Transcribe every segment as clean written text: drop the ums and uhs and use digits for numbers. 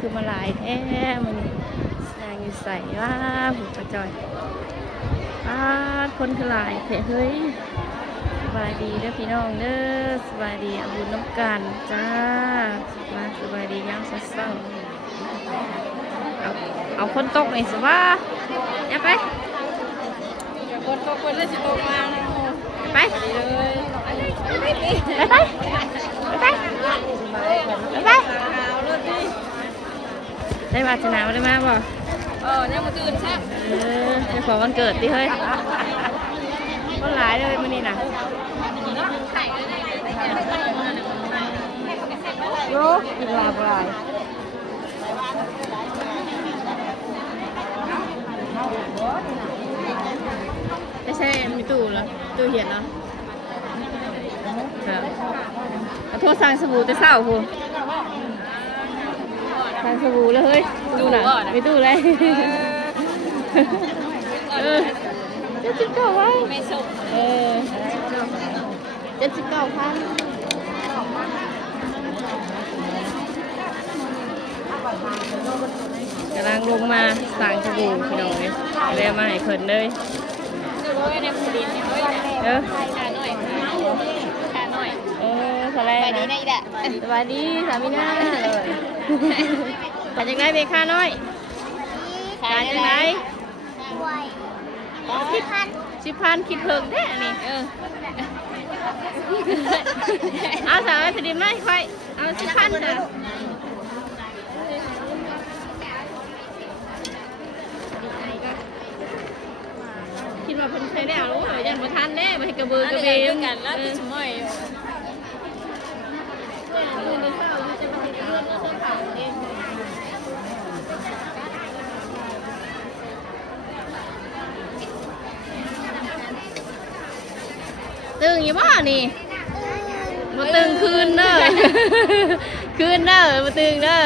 คือมาหลายแท้มันนางอยู่ใส่ว่าผูกกระจอยคนคือหลายแท้เฮ้ยสบายดีเด้อพี่น้องเด้อสบายดีอาบุญน้ำกันจ้ามาสบายดียังเศร้าเอาคนตกหน่อยสิว่าอย่าไปคนเลยสิตกมาไปเลยไปได้มาชนะได้มาบ่เนี่ยมาตื่นแซ่บในของวันเกิดดิเฮ้ยคนหลายเลยมันนี่น่ะโยกินลาบลายไม่ใช่มีตู้เหรอตู้เหียนเหรอครับโทษสั่งสบู่แต่เศร้าพูสั่งสบู่เลยเฮ้ยตู้น่ะไม่ตู้เลย79ไว้ไม่สุก79,000กำลังลงมาสั่งสบู่พี่น้องเลยเรียกมาให้เพิ่นเลยขาหน่อยสไลด์นะสวัสดีสามีน่าเลยขาจังไรเบค่าน้อยขาจังไร10,000คิดเพิ่งแท้นี่เอาสาวสดิมไหมค่อยเอา10,000เถอะคิดว่าเพิ่นใช้ได้เอาลูกยันบ่ทันแน่บ่ให้กระเบือกระเบนกันแล้วจะสมอยตึงอยู่บ่นี่มาตึงคืนเด้อคืนเด้อมาตึงเด้อ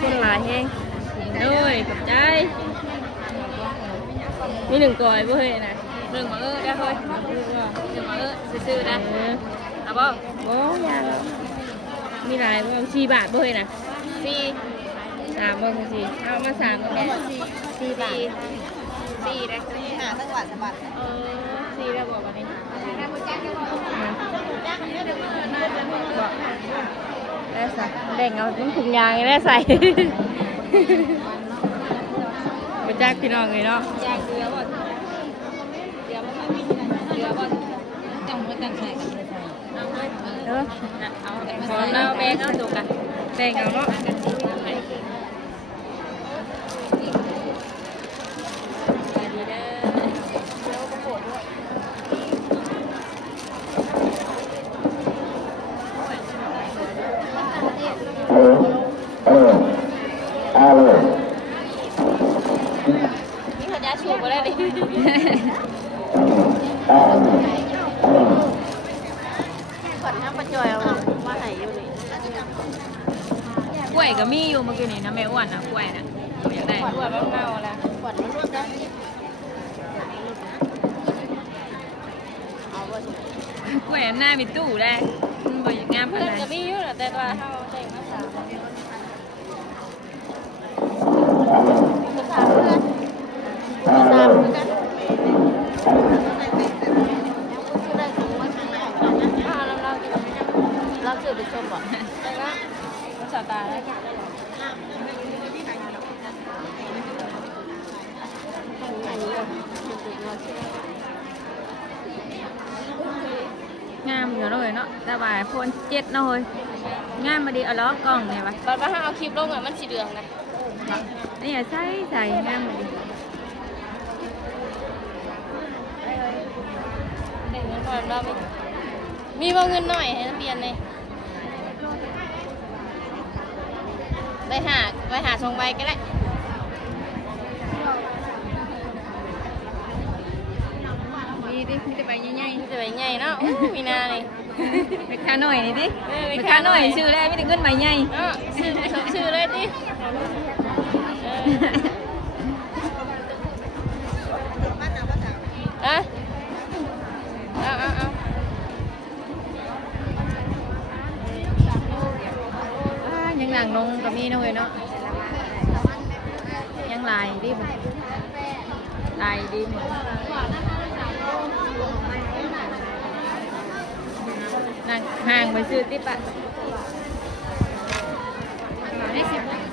คนหลายแห้งด้วยกับใจมี1กอยบ่เฮ้ยนะ1มาได้เฮ้ย1มาซื่อๆนะเอาบ่ยาแล้วมีหลายบ่4 บาทบ่เฮ้ยนะ3บ่สิเอามา3แม่4 บาท4ได้หาสักบาท3 บาท4แล้วบ่บัดนี้ได้ใส่แดงเอาต้องถุงยางได้ใส่ไปแจ้งพี่น้องเลยเนาะยางเรือบ่เรือบ่จังบ่จังใส่กันเอาขอเราแบงเอาถูกกันแบงเอาเนาะนี่เขาจะชูบอะไรดิก่อนน้ำปลาจอยเอามาให้อยู่นี่กล้วยก็มีอยู่เมื่อกี้นี่นะแม่อ้วนนะกล้วยนะอยากได้กล้วยแบบเก่าแล้วกล้วยมันรวดได้กล้วยหน้ามีตู้ได้มันบ่อยากงามเพื่อนก็มีอยู่แต่ว่าเขาแต่งมา3เราสื่อไปชมก่อนได้ละภาษาตาได้งามอยู่เลยเนาะแต่ว่าพน7เนาะเฮ้ยงามมาดีเอาล้อกล้องไงวะตอนว่าถ้าเอาคลิปลงอ่ะมันสีเหลืองนะนี่อย่าใส่งามมาดีเด็กเงินพอเรามีบ่เงินหน่อยให้นักเรียนเลยไปหาส่งใบก็ได้มีดิมีแต่ใบใหญ่ๆมีแต่ใบใหญ่เนาะมีนาเลยไปค่าหน่อยนี่ดิไปค่าหน่อยชื่อได้ไม่ได้เงินใบใหญ่ชื่อเลยดิเอา มีน้อยเนาะยังลายดิบลายดิบนั่งห่างไปซื้อติ๊บอะ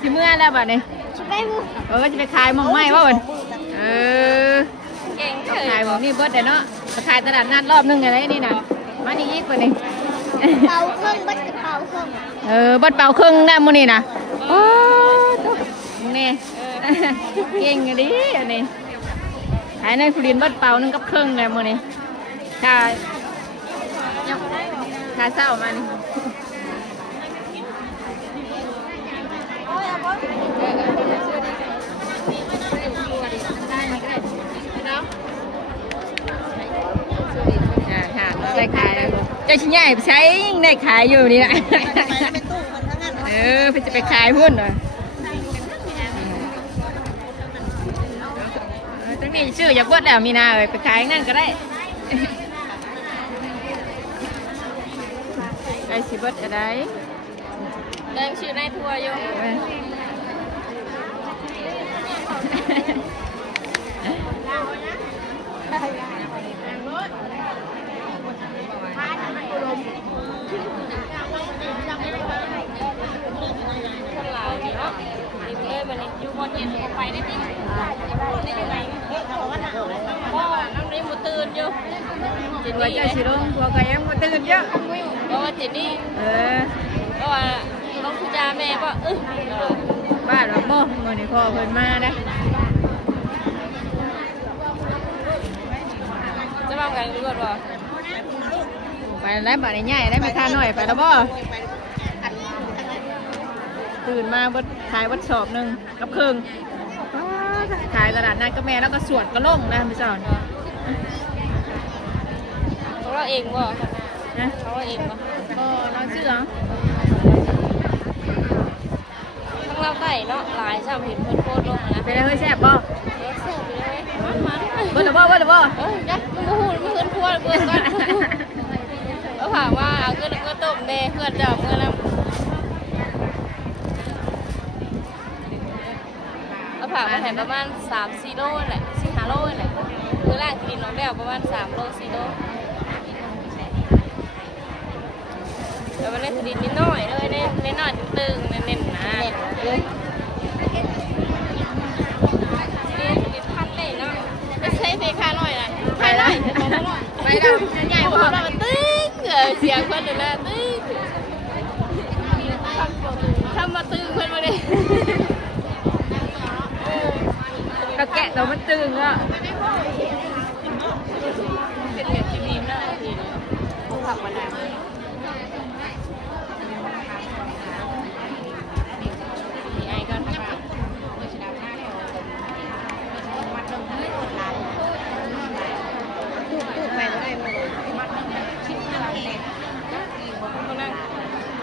สิเมื่อแล้วบัดนี้จะไปขายมองไม้ว่าบ่เออเก่งขายมองนี่เบิดเด้เนาะขายตลาดนัดรอบนึงอะไรนี่น่ะมานี่อีกบ่นี่เป่าเครื่องเบิดกระเป๋าเครื่องเบิดเป่าเครื่องได้มื้อนี้น่ะโอ้ตัวนี่เก่งดิอันนี้ขายในสุรินทร์เบิดเป่านึงกับเครื่องเลยมื้อนี้ถ้าเศร้ามันได้ขายจะชิ้นใหญ่ใช้ได้ขายอยู่นี่แหละเพื่อจะไปขายพุ่นเหรอตั้งนี้ชื่ออยากเบิดแล้วมีนาเลยไปขายนั่นก็ได้ไอซิเบิดอะไรเดินชื่อในทัวร์อยู่อยู่บนเย็นไปได้ไหมได้ยังไงก็น้ำนี้มูตื่นอยู่จิตว่าจะสิลงตัวก็ยังมูตื่นเยอะก็ว่าจิตนี่ก็ว่าน้องคุณยาแม่ก็บ้านเราบ่เมื่อนี้พ่อเพิ่นมาได้จะมากันรู้ก่อนไปแล้วบ้านนี้ใหญ่ได้มาทานหน่อยไปแล้วบ่ตื่นมาบดขายวัดสอบหนึ่งกับเครื่องขายตลาดนัดก็แม่แล้วก็สวดก็ล่งนะพี่สอนเขาเราเองบ่นะเขาเราเองบ่เราชื่อเหรอต้องเราไก่เนาะหลายชาวเห็นเพิ่นโคตรลงนะเป็นอะไรแซ่บบ่แซ่บเลยมันเบิ้ลหรือบ่ยักมันก็หูมันเพิ่นคั่วเบิ้ลก่อนเขาถามว่าเอาเงินก็ต้มเด้เพื่อนจะเอาเงินแล้วผักมาแห่ประมาณ3-4 โลแหละ4-5 โลแหละคือล่างกินน้องแก้วประมาณ3 โล 4 โลแล้วมันได้ผลิตนิดหน่อยเลยนิดหน่อยตึงๆเน้นๆนะผลิตพันธุ์เลยเนาะไม่ใช่เพคาหน่อยนะไปได้ใหญ่พอแล้วมันตึ้งเสียงเพื่อนอยู่แล้วตึ้งทำมาตึ้งเพื่อนมาเลยกระแกะเรามันตึงอ่ะเป็นแบบที่ดีมากทีนี้ผักมะนาวไอ้ก่อน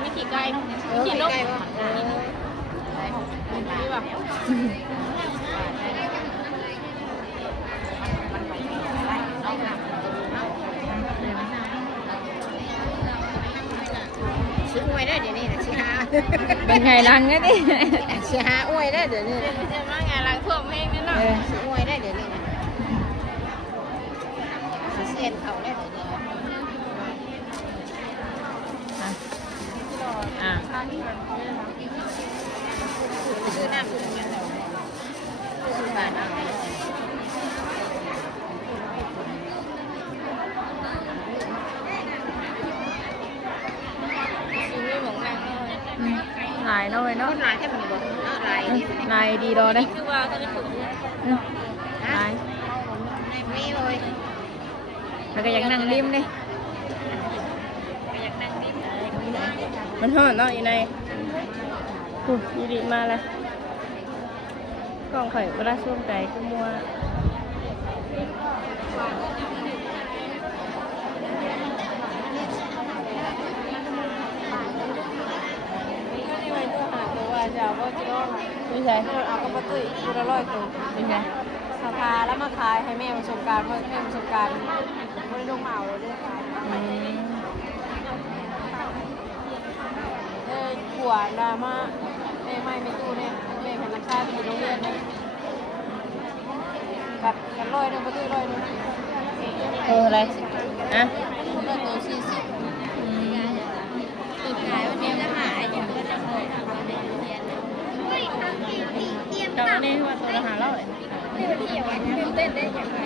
วิธีไก่วิธีนกนี่แบบซื้ออวยได้เดี๋ยวนี้นะซื้อหาเป็นไงลังไงดิซื้อหาอวยได้เดี๋ยวนี้จะมาไงลังท่วมเองนี่เนาะซื้ออวยได้เดี๋ยวนี้นะซื้อเส้นเขาได้เดี๋ยวนี้ซื้อน้ำซื้อบาทนะลายน้อยเนาะลายแค่เป็นบ่ลายดีดอได้คือว่าก็ได้ถูกลายไม่เลยแล้วก็อยากนั่งริมดิมันห่อนเนาะอยู่ในยีดีมาแล้วกล่องไข่เวลาช่วงใจก็มัวไม่ใช่เอากระปุกตุ้ยดูละ100 ตัวไม่ใช่สภาแล้วมาขายให้แม่ประสบการณ์แม่ประสบการณ์ไม่ได้ลงมาเอาเลยขวดดราม่า แม่ไม่ตู้เนี่ยแม่เป็นราคาที่โรงเรียนเนี่ยกันร้อยนึงประตูร้อยนึงอะไรอ่ะเลือกตัว40สุดท้ายวันนี้จะหายอย่างก็จะเลยตอนนี้ว่าตัวละ500เลยเต้นได้อย่างไร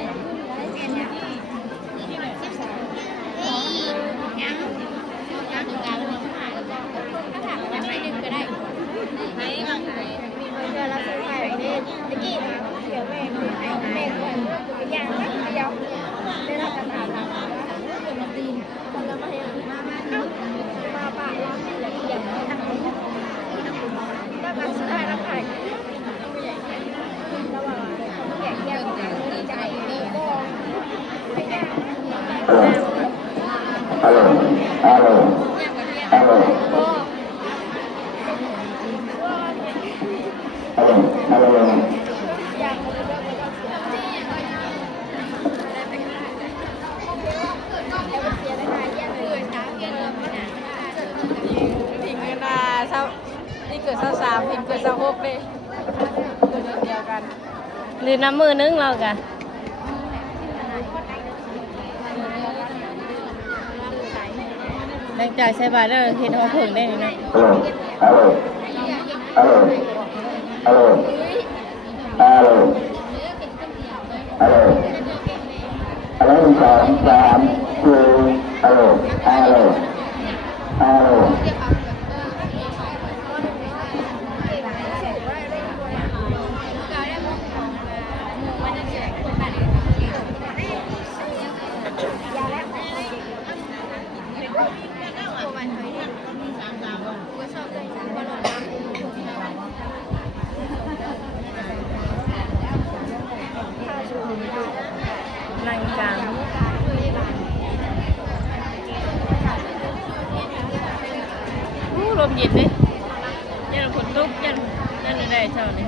ยังถึงการวันนี้จะหายถ้าถามยังไม่ดึงก็ได้ให้บางทีมีคนเจอเราซื้อไปแบบนี้ตะกี้นะเดี๋ยวแม่ด้วยตัวอย่างนะเดียวได้รับการถามเราเกิดมาตีนคนจะมาเห็นมาปะร้องละเอียดทั้งหมดแล้วมาสุดท้ายเราขายไม่ใหญ่ระหว่างเขาแยกแยกใจก็ไม่ได้ฮัลโหลฮัลโหลฮัลโหลฮัลโหลฮัลโหลพิงเงินมาเท่านี่เกิด23พิงเกิด26เลยเกิดเดียวกันหรือน้ำมือนึงเรากันหลังจากใช้บาทแล้วเห็นห้องผึ่งได้ไหมนะฮัลโหลฮัลโหลฮัลโหลฮัลโหลฮัลโหลฮัลโหลฮัลโหล1 2 3 4ฮัลโหลฮัลโหลฮัลโหลนั่งกลางลมเย็นเลยยันฝนตกยันได้เท่านี้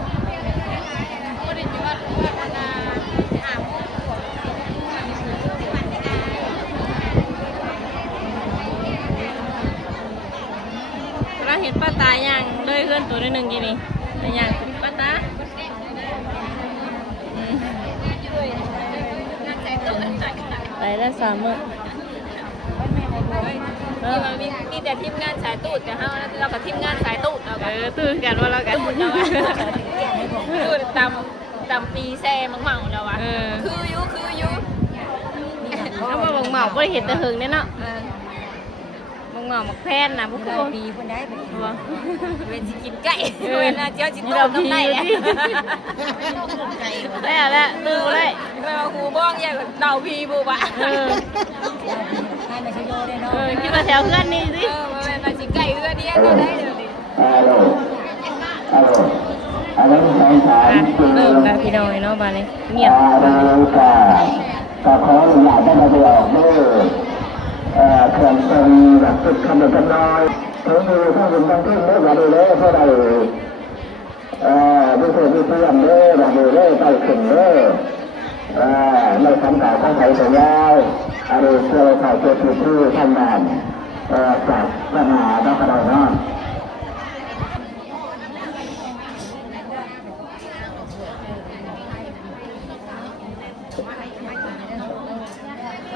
เราเห็นป้าตาย่างเลยเพื่อนตัวนึงกี่นี่แต่ย่างป้าตาไปได้3 มื้อมีแต่ทีมงานสายตูดแต่เรากับทีมงานสายตูดเราตูดกันว่าเรากันตูดตำปีแซ่มังเมาเราอะคือยุถ้ามาบังเมาก็เห็นแต่หึงเนี่ยเนาะบังเมาหมักแพนนะพวกคุณปีคนได้เป็นสิกินไก่เป็นเจ้าจิตเราต้องได้แล้วตื่นเลยเราหูบ้องใหญ่กว่าเต่าพีบูบะให้มาชิโยได้เนาะคิดมาแถวเพื่อนนี่สิเป็นมาชิไก่เพื่อนนี่ก็ได้เลยฮัลโหลฮัลโหลฮัลโหลเริ่มแล้วพี่น้อยเนาะบ้านนี้เงียบก็ขออยากได้มาเดียวด้วยเครื่องเป็นแบบติดคำเด็กกันน้อยถึงมือข้างบนตั้งขึ้นเมื่อวันนี้เลยเท่าไหร่ดูเพื่อนดูเพื่อนเลยแบบนี้เลยไปขึ้นเลยไม่ทำข่าวข้างไหนแต่ยาวอะไรเชื่อข่าวเชื่อที่ท่านงานจากปัญหาต้องกระโดดนอน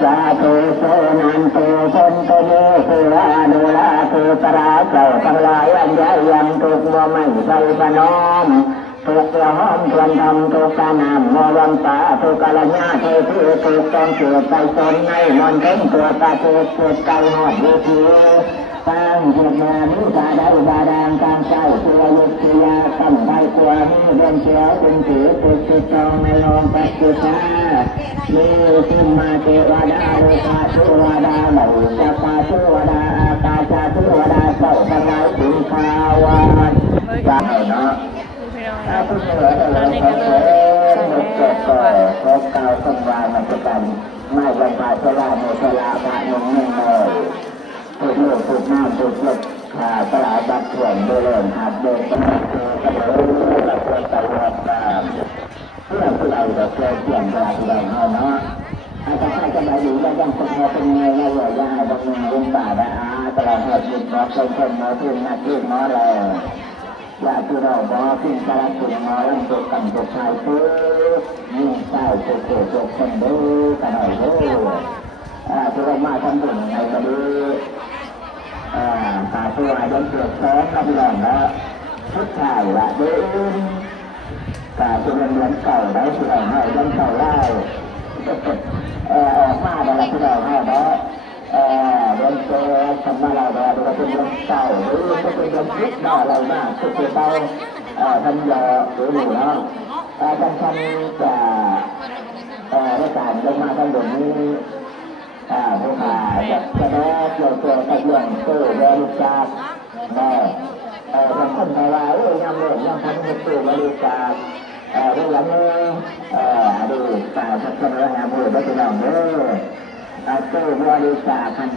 สาธุโสนันตุชนตุเมสุราดุลาตุตราเจ้าทั้งหลายอันใหญ่ยังทุกบ่ไม่ใส่พนมทุกละห้อมทวนทำทุกกานามมวันตาทุกกาลญาเทพิทุกต้องเกิดไปตนในมนเต็มตัวตาเกิดไกลหอดวิธีตั้งเหตุมานิสาได้บาดางการเจ้าตัวยุทธยาคำไทยกว่านี้เดินเชียวเป็นถือปุถุจองในลองปัจจุบันมีขึ้นมาเทวดาโลกาเทวดาเหล่าจักรเทวดาอากาศเทวดาเจ้าทั้งหลายถึงคาวาจาเนาะถ้าผู้เสนอเราขอเชิญเกิดก่อพบเก่าสมวามันจะกันไม่บรรพาชลาโมชลาพระนงเงินเลยถูกโลกถูกน้ำถูกลบขาตลาดบัตรถ่วงโดยเริ่มหัดเดินเป็นตัวกระโดดหลับตัวตลอดตามเพื่อผู้ใดเราเคยเปลี่ยนตลาดผู้ใดเอาเนาะอาจจะให้จะมาอยู่ได้ยังคงเป็นเงยนะว่ายังไงบางเงินบุญบาทนะตลอดหมดหยุดหมดเพิ่มมาทุ่งมาทุ่งมาแล้ว อยากที่เราบอกสิ่งสารคุณงอยังตัวกันตัวชายเพื่อนี่ใช่ตัวเกิดตัวคนดูกันหน่อยเด้อที่เรามาทำบุญในกระดูตาตัวยังเกิดแท้ก็ไม่หลงแล้วทุกท่ายละเดินตาตัวเรียนเก่าได้ที่เราให้ยังเก่าไล่ออกมาได้ละที่เราให้เนาะเดินเจอทำมาเราเราเป็นเรื่องเก่าหรือจะเป็นเรื่องคิดมาอะไรมากสุดที่เราทำยาหรือเนาะการทำจะได้การลงมาทำแบบนี้ผู้หาจะได้เกี่ยวตัวกับเรื่องตู้บริจาคบางคนบอกว่ายังเล่นยังทำตู้บริจาคเรื่องนี้ดูการพัฒนาหาบุญได้เป็นอย่างเด้อตู้บริจาคขัน